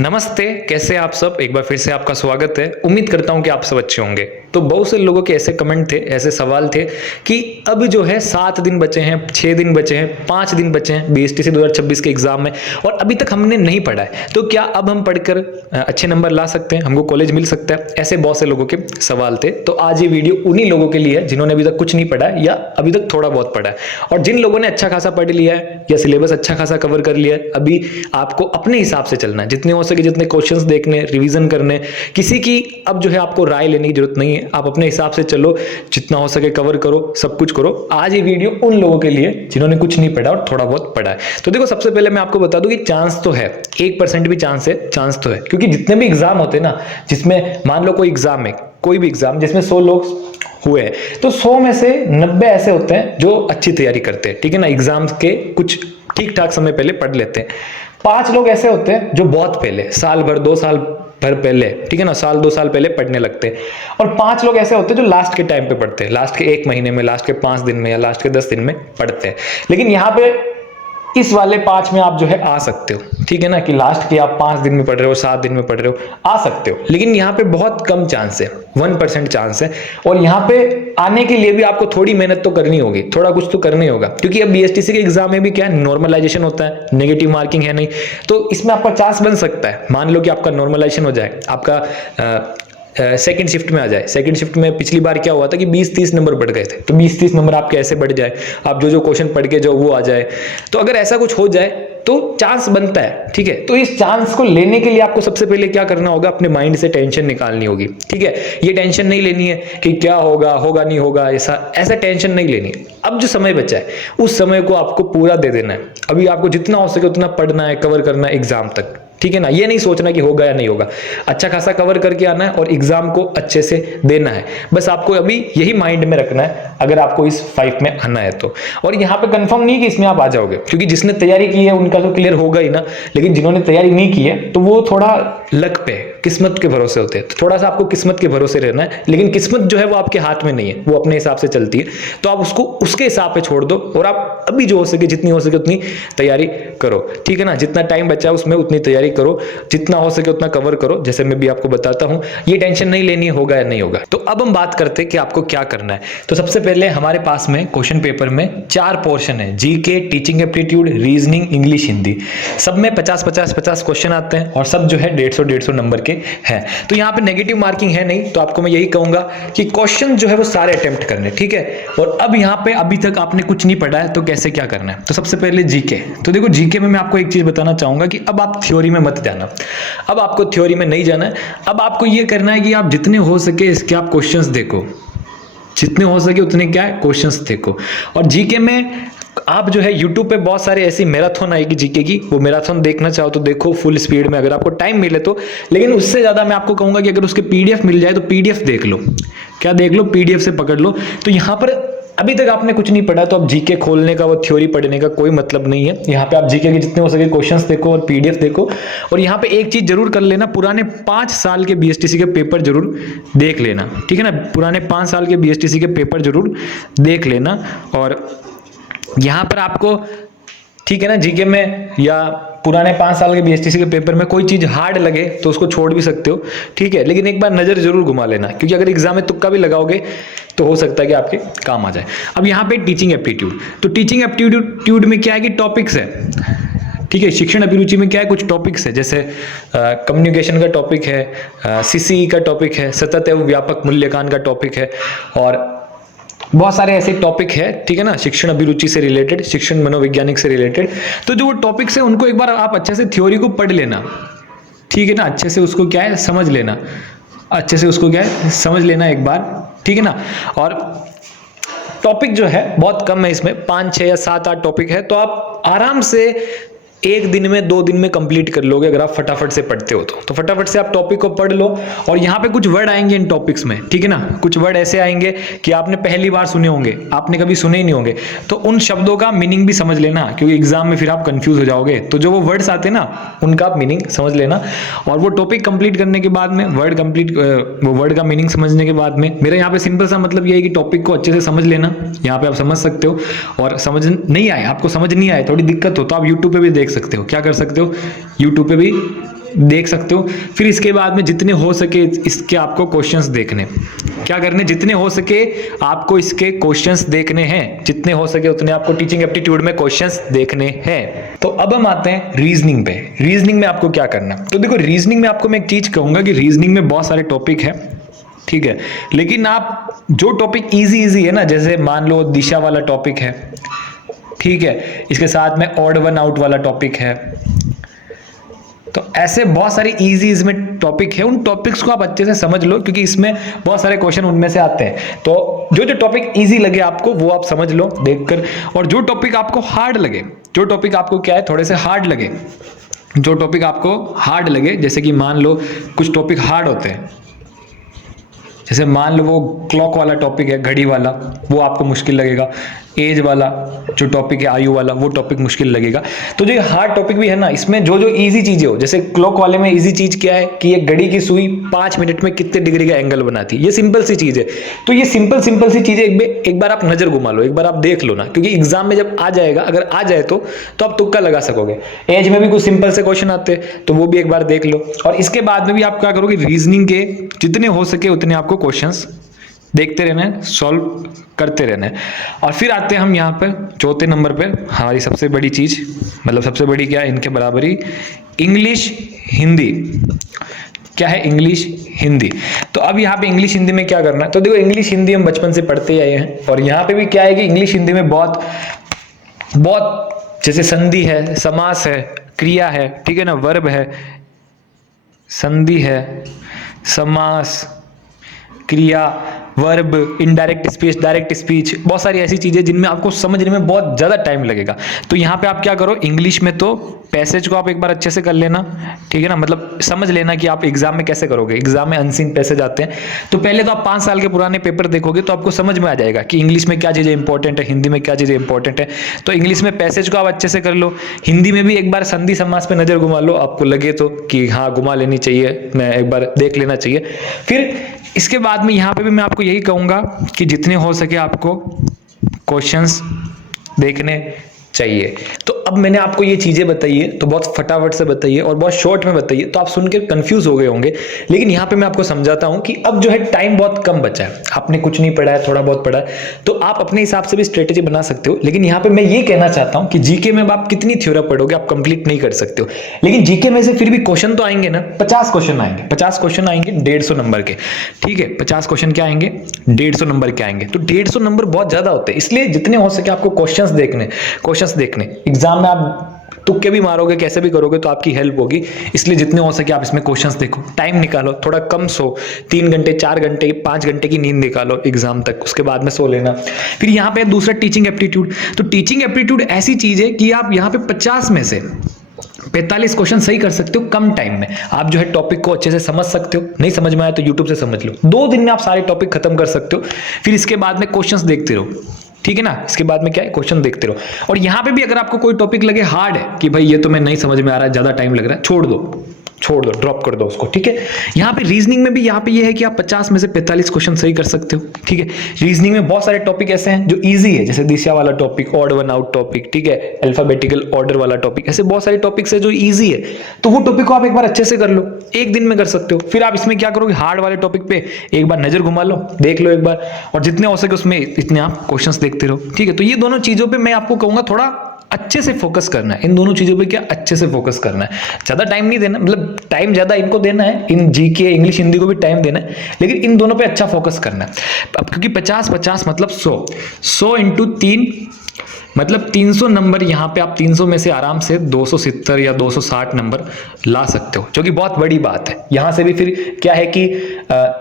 नमस्ते, कैसे आप सब। एक बार फिर से आपका स्वागत है। उम्मीद करता हूं कि आप सब अच्छे होंगे। तो बहुत से लोगों के ऐसे कमेंट थे, ऐसे सवाल थे कि अब जो है 7 दिन बचे हैं, 6 दिन बचे हैं, 5 दिन बचे हैं बीएसटीसी 2026 के एग्जाम में और अभी तक हमने नहीं पढ़ा है, तो क्या अब हम पढ़कर अच्छे नंबर ला सकते हैं, हमको कॉलेज मिल सकता है। ऐसे बहुत से लोगों के सवाल थे। तो आज ये वीडियो उन्हीं लोगों के लिए है जिन्होंने अभी तक कुछ नहीं पढ़ा है या अभी तक थोड़ा बहुत पढ़ा है, और जिन लोगों ने अच्छा खासा पढ़ लिया है या सिलेबस अच्छा खासा कवर कर लिया है। अभी आपको अपने हिसाब से चलना है, जितने हो सके जितने क्वेश्चंस देखने, रिवीजन करने। किसी की अब जो है आपको राय लेने की जरूरत नहीं है, आप अपने हिसाब से चलो, जितना हो सके कवर करो, सब कुछ करो। आज ये वीडियो उन लोगों के लिए जिन्होंने कुछ नहीं पढ़ा और थोड़ा बहुत पढ़ा है। तो देखो, सबसे पहले मैं आपको बता दूं कि चांस तो है, 1% भी चांस है, चांस तो है, क्योंकि जितने भी एग्जाम होते हैं ना, जिसमें मान लो कोई एग्जाम है, कोई भी एग्जाम जिसमें 100 लोग हुए हैं, तो 100 में से 90 ऐसे होते हैं जो अच्छी तैयारी करते हैं, ठीक है ना, एग्जाम्स के कुछ ठीक ठाक समय पहले पढ़ लेते हैं। 5 लोग ऐसे होते हैं जो बहुत पहले, साल भर 2 साल भर पहले, ठीक है ना, साल 2 साल पहले पढ़ने लगते हैं। और 5 लोग ऐसे होते हैं जो लास्ट के टाइम पे पढ़ते हैं, लास्ट के 1 महीने में, लास्ट के 5 दिन में या लास्ट के 10 दिन में पढ़ते हैं। लेकिन यहाँ पे इस वाले 5 में आप जो है आ सकते हो, ठीक है ना, कि लास्ट के आप 5 दिन में पढ़ रहे हो, 7 दिन में पढ़ रहे हो, आ सकते हो। लेकिन यहाँ पे बहुत कम चांस है, 1% चांस है। और यहाँ पे आने के लिए भी आपको थोड़ी मेहनत तो करनी होगी, थोड़ा कुछ तो करना ही होगा, क्योंकि अब बीएसटीसी के एग्जाम में भी क्या है, नॉर्मलाइजेशन होता है, नेगेटिव मार्किंग है नहीं, तो इसमें आपका चांस बन सकता है। मान लो कि आपका नॉर्मलाइजेशन हो जाए, आपका सेकंड शिफ्ट में आ जाए। सेकंड शिफ्ट में पिछली बार क्या हुआ था कि 20-30 नंबर बढ़ गए थे, तो 20-30 नंबर आपके ऐसे बढ़ जाए, आप जो जो क्वेश्चन पढ़ के जो वो आ जाए। तो अगर ऐसा कुछ हो जाए तो चांस बनता है, ठीक है। तो इस चांस को लेने के लिए आपको सबसे पहले क्या करना होगा, अपने माइंड से टेंशन निकालनी होगी, ठीक है। ये टेंशन नहीं लेनी है कि क्या होगा, होगा नहीं होगा, ऐसा टेंशन नहीं लेनी है। अब जो समय बचा है उस समय को आपको पूरा दे देना है। अभी आपको जितना हो सके उतना पढ़ना है, कवर करना है एग्जाम तक, ठीक है ना। ये नहीं सोचना कि होगा या नहीं होगा, अच्छा खासा कवर करके आना है और एग्जाम को अच्छे से देना है। बस आपको अभी यही माइंड में रखना है अगर आपको इस 5 में आना है तो। और यहाँ पे कंफर्म नहीं कि इसमें आप आ जाओगे, क्योंकि जिसने तैयारी की है उनका तो क्लियर होगा ही ना, लेकिन जिन्होंने तैयारी नहीं की है तो वो थोड़ा लक पे, किस्मत के भरोसे होते हैं। तो थोड़ा सा आपको किस्मत के भरोसे रहना है, लेकिन किस्मत जो है वो आपके हाथ में नहीं है, वो अपने हिसाब से चलती है। तो आप उसको उसके हिसाब पे छोड़ दो और आप अभी जो हो सके, जितनी हो सके उतनी तैयारी करो, ठीक है ना। जितना टाइम बचा है उसमें उतनी तैयारी करो, जितना हो सके उतना कवर करो, जैसे मैं भी आपको बताता हूं। ये टेंशन नहीं लेनी होगा या नहीं होगा। तो अब हम बात करते हैं कि आपको क्या करना है। तो सबसे पहले हमारे पास में क्वेश्चन पेपर में 4 पोर्शन है, GK, teaching aptitude, reasoning, English, Hindi. सब में 50-50-50 क्वेश्चन आते हैं और सब जो है 150-150 नंबर के हैं। तो यहाँ पे नेगेटिव मार्किंग है नहीं, तो आपको मैं यही कहूंगा कि क्वेश्चन जो है वो सारे अटेम्प्ट करने, ठीक है। और अब यहाँ पे अभी तक आपने कुछ नहीं पढ़ा है तो कैसे क्या करना है। तो सबसे पहले जीके। तो देखो, जीके में मैं आपको एक चीज बताना चाहूंगा कि अब आप थ्योरी में मत जाना, अब आपको थ्योरी में नहीं जाना है। अब आपको ये करना है कि आप जितने हो सके इसके आप क्वेश्चंस देखो, जितने हो सके उतने क्या है क्वेश्चंस देखो। और जीके में आप जो है यूट्यूब पे बहुत सारे ऐसी मैराथन आएगी जीके की, वो मैराथन देखना चाहो तो देखो फुल स्पीड में, अगर आपको टाइम मिले तो। लेकिन उससे ज्यादा मैं आपको कहूंगा कि अगर उसके पीडीएफ मिल जाए तो पीडीएफ देख लो। क्या देख लो? पीडीएफ से पकड़ लो। तो यहाँ पर अभी तक आपने कुछ नहीं पढ़ा तो अब जीके खोलने का, वो थ्योरी पढ़ने का कोई मतलब नहीं है। यहाँ पे आप जीके के जितने हो सके क्वेश्चंस देखो और पीडीएफ देखो। और यहाँ पे एक चीज जरूर कर लेना, पुराने 5 साल के बीएसटीसी के पेपर जरूर देख लेना, ठीक है ना। पुराने 5 साल के बीएसटीसी के पेपर जरूर देख लेना। और यहाँ पर आपको, ठीक है ना, जीके में या पुराने 5 साल के बीएसटीसी के पेपर में कोई चीज हार्ड लगे तो उसको छोड़ भी सकते हो, ठीक है। लेकिन एक बार नजर जरूर घुमा लेना, क्योंकि अगर एग्जाम में तुक्का भी लगाओगे तो हो सकता है कि आपके काम आ जाए। अब यहाँ पे टीचिंग एप्टीट्यूड। तो टीचिंग एप्टीट्यूड में क्या है कि टॉपिक्स है, ठीक है। शिक्षण अभिरुचि में क्या है, कुछ टॉपिक्स है, जैसे कम्युनिकेशन का टॉपिक है, सीसीई का टॉपिक है, सतत एवं व्यापक मूल्यांकन का टॉपिक है, और बहुत सारे ऐसे टॉपिक है, ठीक है ना, शिक्षण अभिरुचि से रिलेटेड, शिक्षण मनोवैज्ञानिक से रिलेटेड। तो जो वो टॉपिक्स है उनको एक बार आप अच्छे से थ्योरी को पढ़ लेना, ठीक है ना, अच्छे से उसको क्या है समझ लेना, अच्छे से उसको क्या है समझ लेना एक बार, ठीक है ना। और टॉपिक जो है बहुत कम है इसमें, 5, 6 या 7, 8 टॉपिक है, तो आप आराम से 1 दिन में 2 दिन में कंप्लीट कर लोगे अगर आप फटाफट से पढ़ते हो तो फटाफट से आप टॉपिक को पढ़ लो। और यहाँ पे कुछ वर्ड आएंगे इन टॉपिक्स में, ठीक है ना, कुछ वर्ड ऐसे आएंगे कि आपने पहली बार सुने होंगे, आपने कभी सुने ही नहीं होंगे, तो उन शब्दों का मीनिंग भी समझ लेना, क्योंकि एग्जाम में फिर आप कंफ्यूज हो जाओगे। तो जो वो वर्ड्स आते हैं ना, उनका आप मीनिंग समझ लेना। और वो टॉपिक कंप्लीट करने के बाद में वो वर्ड का मीनिंग समझने के बाद में, मेरा यहाँ पे सिंपल सा मतलब ये है कि टॉपिक को अच्छे से समझ लेना, यहाँ पे आप समझ सकते हो। और समझ नहीं आए, आपको समझ नहीं आए, थोड़ी दिक्कत हो, तो आप यूट्यूब पे भी देख सकते हो। क्या कर सकते हो, यूट्यूब पे भी देख सकते हो। फिर इसके बाद में जितने हो सके इसके आपको क्वेश्चंस देखने, क्या करने, जितने हो सके आपको इसके क्वेश्चंस देखने हैं, जितने हो सके उतने आपको टीचिंग एप्टीट्यूड में क्वेश्चंस देखने हैं। तो अब हम आते हैं रीजनिंग पे। रीजनिंग में आपको क्या करना है, तो देखो रीजनिंग में आपको मैं एक चीज कहूंगा कि रीजनिंग में बहुत सारे टॉपिक है, ठीक है, लेकिन आप जो टॉपिक इजी है ना, जैसे मान लो दिशा वाला टॉपिक है, ठीक है, इसके साथ में ऑड वन आउट वाला टॉपिक है, तो ऐसे बहुत सारे इजी इसमें टॉपिक है, उन टॉपिक्स को आप अच्छे से समझ लो क्योंकि इसमें बहुत सारे क्वेश्चन उनमें से आते हैं। तो जो जो टॉपिक इजी लगे आपको वो आप समझ लो देखकर, और जो टॉपिक आपको हार्ड लगे, जो टॉपिक आपको क्या है थोड़े से हार्ड लगे, जो टॉपिक आपको हार्ड लगे, जैसे कि मान लो कुछ टॉपिक हार्ड होते हैं, जैसे मान लो वो क्लॉक वाला टॉपिक है, घड़ी वाला, वो आपको मुश्किल लगेगा। एज वाला जो टॉपिक है, आयु वाला, वो टॉपिक मुश्किल लगेगा। तो जो हार्ड टॉपिक भी है ना, इसमें जो जो इजी चीजें हो, जैसे क्लॉक वाले में इजी चीज क्या है कि एक घड़ी की सुई 5 मिनट में कितने डिग्री का एंगल बनाती है, ये सिंपल सी चीज है। तो ये सिंपल सी चीजें एक बार आप नजर घुमा लो, एक बार आप देख लो ना, क्योंकि एग्जाम में जब आ जाएगा, अगर आ जाए तो आप तुक्का लगा सकोगे। एज में भी कुछ सिंपल से क्वेश्चन आते हैं, तो वो भी एक बार देख लो। और इसके बाद में भी आप क्या करोगे, रीजनिंग के जितने हो सके उतने आपको क्वेश्चंस देखते रहना है, सॉल्व करते रहना है। और फिर आते हैं हम यहाँ पर चौथे नंबर पर, हमारी सबसे बड़ी चीज, मतलब सबसे बड़ी क्या है, इनके बराबरी, इंग्लिश हिंदी। क्या है, इंग्लिश हिंदी। तो अब यहाँ पे इंग्लिश हिंदी में क्या करना है, तो देखो इंग्लिश हिंदी हम बचपन से पढ़ते आए हैं, और यहाँ पे भी क्या है कि इंग्लिश हिंदी में बहुत जैसे संधि है, समास है, क्रिया है, ठीक है ना, वर्ब है, संधि है, समास, क्रिया, verb, indirect speech, direct speech, बहुत सारी ऐसी चीजें जिनमें आपको समझने में बहुत ज्यादा टाइम लगेगा। तो यहाँ पे आप क्या करो, इंग्लिश में तो पैसेज को आप एक बार अच्छे से कर लेना, ठीक है ना, मतलब समझ लेना कि आप एग्जाम में कैसे करोगे। एग्जाम में अनसीन पैसेज आते हैं, तो पहले तो आप 5 साल के पुराने पेपर देखोगे तो आपको समझ में आ जाएगा कि इंग्लिश में क्या चीजें इंपॉर्टेंट है, हिंदी में क्या चीजें इंपॉर्टेंट है। तो इंग्लिश में पैसेज को आप अच्छे से कर लो, हिंदी में भी एक बार संधि समास पे नजर घुमा लो, आपको लगे तो कि हाँ घुमा लेनी चाहिए, मैं एक बार देख लेना चाहिए। फिर इसके बाद में यहाँ पे भी मैं आपको यही कहूंगा कि जितने हो सके आपको क्वेश्चंस देखने चाहिए। तो अब मैंने आपको ये चीजें बताई है, तो बहुत फटाफट से बताइए और बहुत शॉर्ट में बताइए, तो आप सुन के कंफ्यूज हो गए होंगे, लेकिन यहाँ पे मैं आपको समझाता हूँ कि अब जो है टाइम बहुत कम बचा है, आपने कुछ नहीं पढ़ा है, थोड़ा बहुत पढ़ा है, तो आप अपने हिसाब से भी स्ट्रेटेजी बना सकते हो। लेकिन यहाँ पे मैं ये कहना चाहता हूँ कि जीके में आप कितनी थ्योरी पढ़ोगे, आप कंप्लीट नहीं कर सकते हो, लेकिन जीके में से फिर भी क्वेश्चन तो आएंगे ना, 50 क्वेश्चन आएंगे, 50 क्वेश्चन आएंगे 150 नंबर के, ठीक है, 50 क्वेश्चन क्या आएंगे, 150 नंबर के आएंगे। तो 150 नंबर बहुत ज्यादा होते हैं, इसलिए जितने हो सके आपको क्वेश्चंस देखने। एग्जाम में आप तुक्के भी मारोगे, कैसे भी करोगे तो आपकी हेल्प होगी, इसलिए जितने हो सके आप इसमें क्वेश्चंस देखो। टाइम निकालो, थोड़ा कम सो, 3 घंटे 4 घंटे 5 घंटे की नींद निकालो एग्जाम तक, उसके बाद में सो लेना। फिर यहाँ पे दूसरा टीचिंग एप्टीट्यूड। तो टीचिंग एप्टीट्यूड ऐसी चीज है कि आप यहाँ पे 50 में से 45 क्वेश्चन सही कर सकते हो कम टाइम में। आप जो है टॉपिक को अच्छे से समझ सकते हो, नहीं समझ में आया तो यूट्यूब से समझ लो, 2 दिन में आप सारे टॉपिक खत्म कर सकते हो। फिर इसके बाद में क्वेश्चंस देखते रहो, ठीक है ना, इसके बाद में क्या है, क्वेश्चन देखते रहो। और यहाँ पे भी अगर आपको कोई टॉपिक लगे हार्ड है कि भाई ये तो मैं नहीं समझ में आ रहा है, ज्यादा टाइम लग रहा है, छोड़ दो, ड्रॉप कर दो उसको, ठीक है। यहाँ पे रीजनिंग में भी यहाँ पे ये है कि आप 50 में से 45 क्वेश्चन सही कर सकते हो, ठीक है। रीजनिंग में बहुत सारे टॉपिक ऐसे हैं जो इजी है, जैसे दिशा वाला topic, odd one out topic, ठीक है, अल्फाबेटिकल ऑर्डर वाला टॉपिक, ऐसे बहुत सारे टॉपिक्स है जो इजी है। तो वो टॉपिक को आप एक बार अच्छे से कर लो, 1 दिन में कर सकते हो। फिर आप इसमें क्या करोगे, हार्ड वाले टॉपिक पे एक बार नजर घुमा लो, देख लो एक बार, और जितने हो सके उसमें इतने आप क्वेश्चंस देखते रहो, ठीक है। तो ये दोनों चीजों पे मैं आपको कहूंगा थोड़ा अच्छे से फोकस करना है, इन दोनों चीजों पे क्या अच्छे से फोकस करना है, ज्यादा टाइम नहीं देना, मतलब टाइम ज्यादा इनको देना है, इन जीके इंग्लिश हिंदी को भी टाइम देना है, लेकिन इन दोनों पे अच्छा फोकस करना है। अब क्योंकि 50 मतलब 100 इंटू 3 मतलब 300 नंबर, यहाँ पे आप 300 में से आराम से 270 या 260 नंबर ला सकते हो, जो कि बहुत बड़ी बात है। यहाँ से भी फिर क्या है कि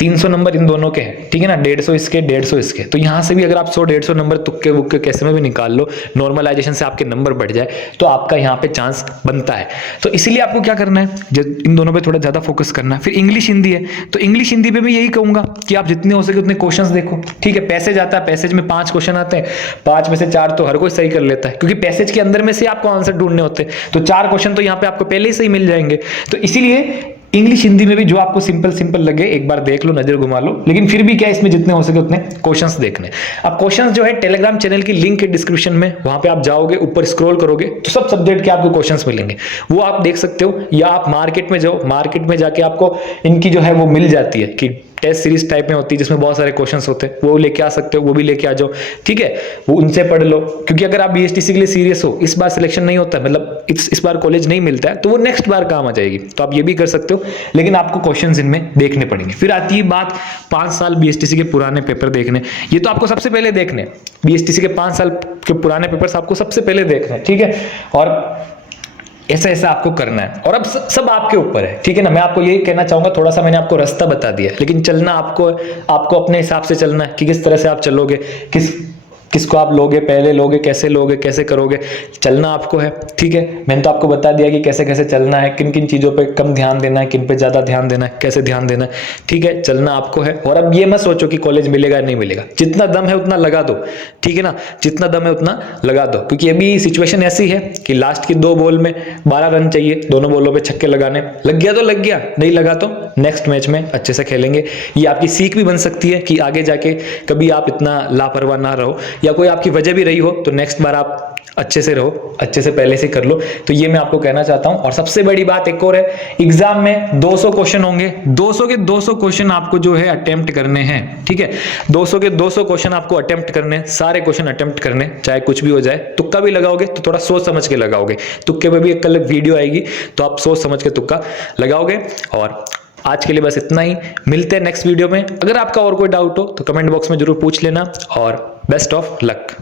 300 नंबर इन दोनों के हैं, ठीक है ना, 150 इसके 150 इसके, तो यहाँ से भी अगर आप 100-150 नंबर तुक्के बुक्के कैसे में भी निकाल लो, नॉर्मलाइजेशन से आपके नंबर बढ़ जाए, तो आपका यहाँ पे चांस बनता है। तो इसीलिए आपको क्या करना है, इन दोनों पे थोड़ा ज्यादा फोकस करना है। फिर इंग्लिश हिंदी है, तो इंग्लिश हिंदी पे मैं यही कहूंगा कि आप जितने हो सके उतने क्वेश्चंस देखो, ठीक है। पैसेज आता है, पैसेज में 5 क्वेश्चन आते हैं, 5 में से 4 तो हर कोई सही कर लेता है, क्योंकि पैसेज के अंदर में से आपको आंसर ढूंढने होते हैं, तो 4 क्वेश्चन तो यहाँ पे आपको पहले ही सही मिल जाएंगे। तो इसीलिए इंग्लिश हिंदी में भी जो आपको सिंपल सिंपल लगे एक बार देख लो, नजर घुमा लो, लेकिन फिर भी क्या इसमें जितने हो सके उतने क्वेश्चंस देखने। अब क्वेश्चंस जो है टेलीग्राम चैनल की लिंक है डिस्क्रिप्शन में, वहां पे आप जाओगे ऊपर स्क्रॉल करोगे तो सब सब्जेक्ट के आपको क्वेश्चंस मिलेंगे, वो आप देख सकते हो। या आप मार्केट में जाओ, मार्केट में जाके आपको इनकी जो है वो मिल जाती है कि टेस्ट सीरीज टाइप में होती है जिसमें बहुत सारे क्वेश्चंस होते हैं, वो लेके आ सकते हो, वो भी लेके आ जाओ, ठीक है, वो उनसे पढ़ लो। क्योंकि अगर आप बीएसटीसी के लिए सीरियस हो, इस बार सिलेक्शन नहीं होता, मतलब इस बार कॉलेज नहीं मिलता है, तो वो नेक्स्ट बार काम आ जाएगी, तो आप ये भी कर सकते हो, लेकिन आपको क्वेश्चंस इनमें देखने पड़ेंगे। फिर आती है बात 5 साल बीएसटीसी के पुराने पेपर देखने, ये तो आपको सबसे पहले देखने, बीएसटीसी के 5 साल के पुराने पेपर्स आपको सबसे पहले देखने, ठीक है, और ऐसा ऐसा आपको करना है। और अब सब आपके ऊपर है, ठीक है ना। मैं आपको यही कहना चाहूंगा, थोड़ा सा मैंने आपको रास्ता बता दिया, लेकिन चलना आपको अपने हिसाब से चलना है कि किस तरह से आप चलोगे, किसको आप लोगे, पहले लोगे, कैसे करोगे, चलना आपको है, ठीक है। मैंने तो आपको बता दिया कि कैसे कैसे चलना है, किन किन चीजों पे कम ध्यान देना है, किन पे ज्यादा ध्यान देना है, कैसे ध्यान देना है, ठीक है, चलना आपको है। और अब ये मत सोचो कि कॉलेज मिलेगा नहीं मिलेगा, जितना दम है उतना लगा दो, ठीक है ना, जितना दम है उतना लगा दो। क्योंकि अभी सिचुएशन ऐसी है कि लास्ट की 2 बॉल में 12 रन चाहिए, दोनों बॉलों पे छक्के लगाने, लग गया तो लग गया, नहीं लगा तो नेक्स्ट मैच में अच्छे से खेलेंगे। ये आपकी सीख भी बन सकती है कि आगे जाके कभी आप इतना लापरवाह ना रहो, या कोई आपकी वजह भी रही हो तो नेक्स्ट बार आप अच्छे से रहो, अच्छे से पहले से कर लो। तो ये मैं आपको कहना चाहता हूं। और सबसे बड़ी बात एक और है, एग्जाम में 200 क्वेश्चन होंगे, 200 के 200 क्वेश्चन आपको जो है अटेम्प्ट करने हैं, ठीक है, 200 के 200 क्वेश्चन आपको अटेम्प्ट करने, सारे क्वेश्चन अटेम्प्ट करने, चाहे कुछ भी हो जाए। तुक्का भी लगाओगे तो थोड़ा सोच समझ के लगाओगे, तुक्के पे भी एक कल वीडियो आएगी, तो आप सोच समझ के तुक्का लगाओगे। और आज के लिए बस इतना ही, मिलते हैं नेक्स्ट वीडियो में। अगर आपका और कोई डाउट हो तो कमेंट बॉक्स में जरूर पूछ लेना, और बेस्ट ऑफ लक।